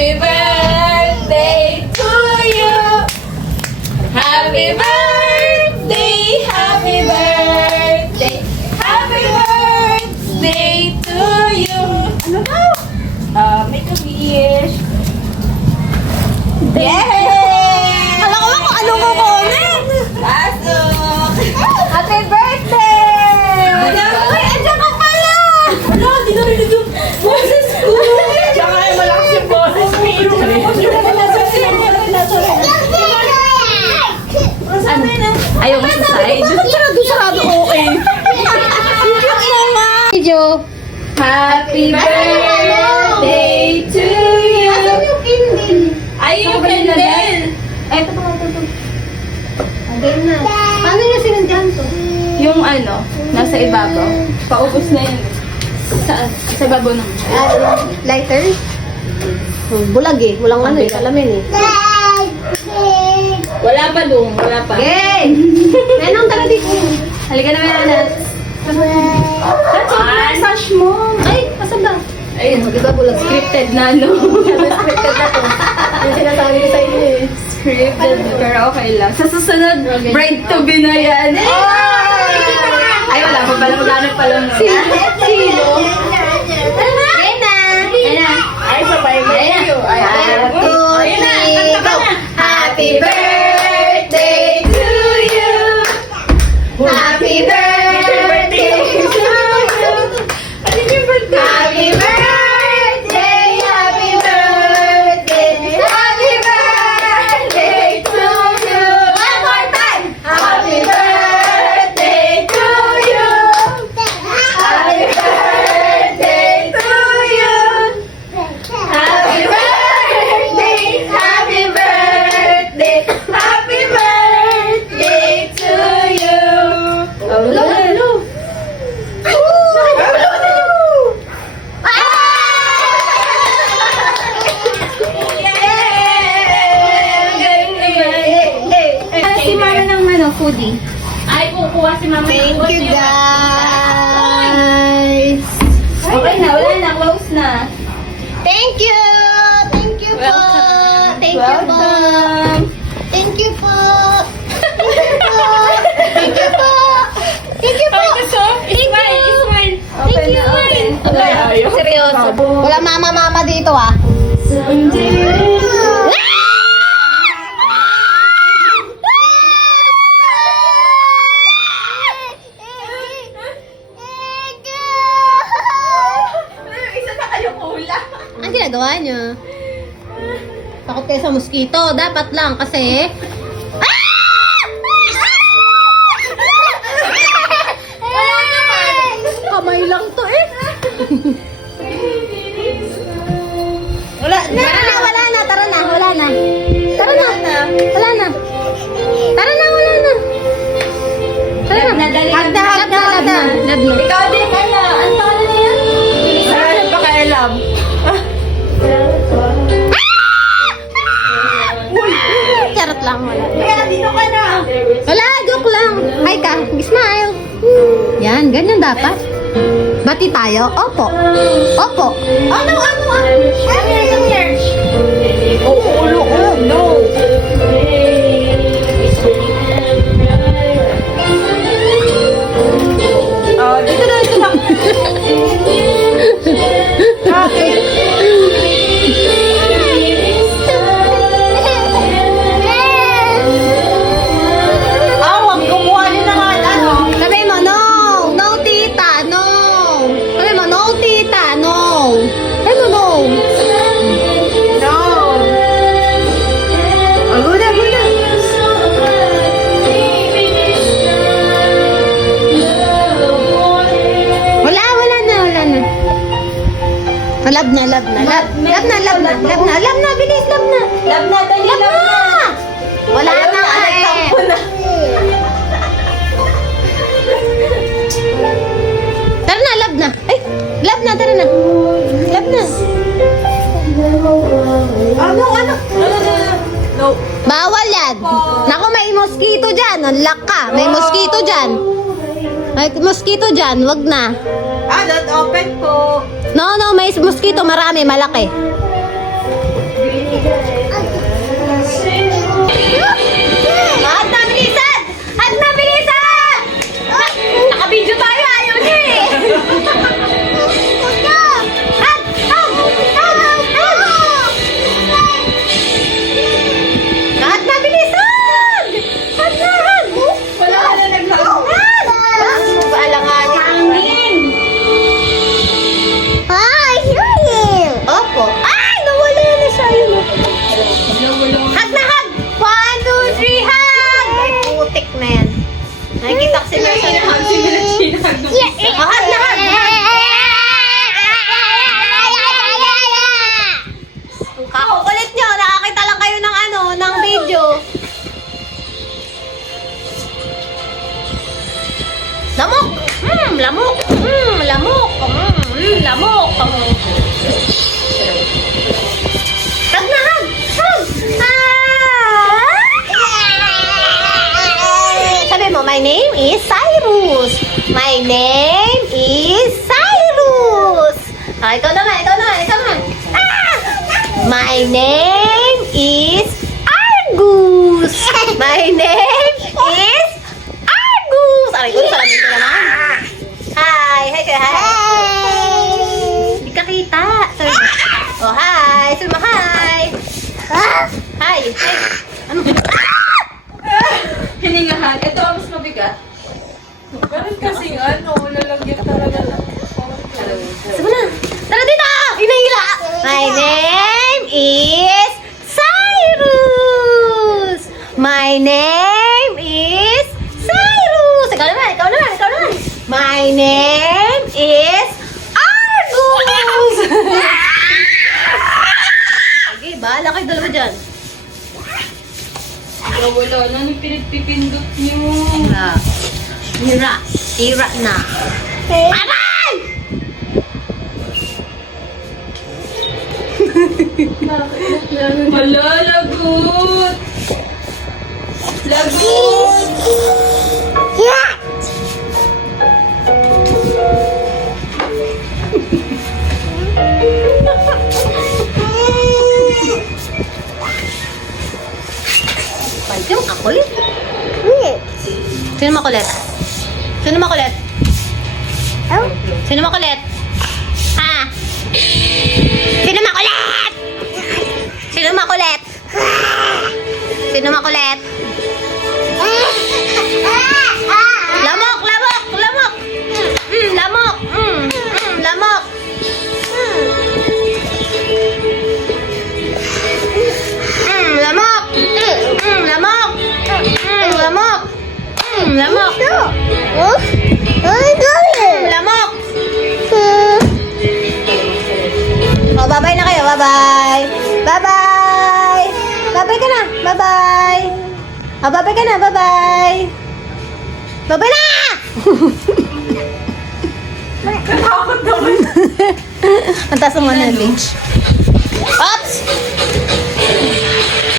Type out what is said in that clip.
Happy birthday to you. Happy birthday, happy birthday, happy birthday to you. Ano daw? Make a wish. Yay! Alam ko ba kung ano ko comment? Pasok! Happy birthday! Ay, andyan ka pala! Wala, hindi na rin yung boses ko. Tsaka ay malakas yung boses mo. Ayaw mo sa side? Sarado, okay. Video. Happy birthday to you! Ay, yung candle! Ay, ito. Game na. Paano niya sinundan to? Yung ano, nasa ibabaw. Paubos na yun. Sa ibabaw ng Lighter? Bulag eh. Walang ano eh. Alamin eh. Wala pa dong, wala pa. Yay! Menong tara dito. Halika na, Meron. That's all massage mo. Ay, asan ba? Ayun, di ba bulag? Scripted na, no? Scripted na to. Yung sinasabi ko sa inyo eh. Scripted, pero okay lang. Sa susunod, bride to be na yan. Ay, wala pa pala. Maghanap pa lang. Sino? Game na! Ay, sabay mo. Ay, Happy birthday to you. Happy birthday to you. Happy birthday, happy birthday, happy birthday to you. One more time. Happy birthday to you. Happy birthday to you. Happy birthday, happy birthday, happy birthday to you. Hello, hello. Si Mama ng foodie. Ay, kukuha si Mama. Thank you, guys. Okay na, wala na. Close na. Thank you. Thank you po. Thank you po. Thank you po. Thank you po. Thank you po. Thank you. Thank you. Seryoso. Wala mama-mama dito ah. Isa na kayo hula. Ang ginagawa niya? Takot kayo sa mosquito. Dapat lang kasi... Kamay lang to eh. Wala na. Wala na. Tara na. Wala na. Tara na. Wala na. Tara na. Wala na. Tara na. Hag na. Lab na. Ikaw din, ano? Ano pa na yan? Saan pa kaya love? Charot lang. Wala. Kaya dito ka na. Wala. Joke lang. Hi ka. Smile. Yan. Ganyan dapat. Bati tayo? Opo. Opo. Ano? Come here. Oh, no. Oh, dito na. Wag kumuha din naman, ano? Sabi mo, no. No, tita. No. Sabi mo, no, tita. No. Sabi mo, no. No. Oh, go na. Wala na. Lab na. Bilis, lab na. Love na, dali, love na. Wala na, Tampo na. Tara na, lab na. Ay, lab na, tara na. Lab na. Ano? No. Bawal yan. Naku, may mosquito dyan. Ang lock ka. May mosquito dyan. May mosquito dyan. Wag na. Don't open po. No, may mosquito. Marami, malaki. At nabilisan! At nabilisan! Naka-video tayo, ayaw niya eh! At! At nabilisan! At na! Wala ka na nag-hug. Paalanganin. Hi, here. Opo. Ay! Nawala na siya yun. Wala. Hug na hug! 1, 2, 3, hug! Ay, putik na yan. Nakikita ko si Mercy na hug. Si Melchina. Oh, hug na hug! Kakukulit nyo. Nakakita lang kayo ng ano, ng video. Lamok! Lamok! Lamok! Lamok! Hug na hug! Hug! Sabi mo, my name is Cyrus. My name is Cyrus. Ah, ikaw naman, ikaw naman, ikaw naman. My name is Argus. My name is Argus. Aray ko, salamin ko naman. Hi, hi, hi. Hindi ka kita. Sorry. Oh, hi. Sulma, hi. Hi. Hi. Ano? Hiningahan. Ito ang mas mabigat. Ganun kasing ano, lalagyan talaga ng Sabi na. Tara dito! Hinahila! My name is Cyrus! My name is Cyrus! Ikaw naman, ikaw naman, ikaw naman! My name is Argus! Sige, bahala kayo dalawa dyan. Wala na. Anong pinagpipindot niyo? Ira na. Aray! Wala, lagot. Lagot. Bait yung akulit. Sino makulit? Sino makulit? Sino makulit? Ha? Sino makulit? Sino makulit? Sino makulit? Lamok! Lamok! Lamok! Lamok! Lamok! Lamok! Lamok! Lamok! Lamok! Lamok! Oh, bye-bye na kayo. Bye-bye. Bye-bye. Bye-bye ka na. Bye-bye. Oh, bye-bye ka na. Bye-bye. Bye-bye na! Katakot naman. Ang taas ng 1 Oops!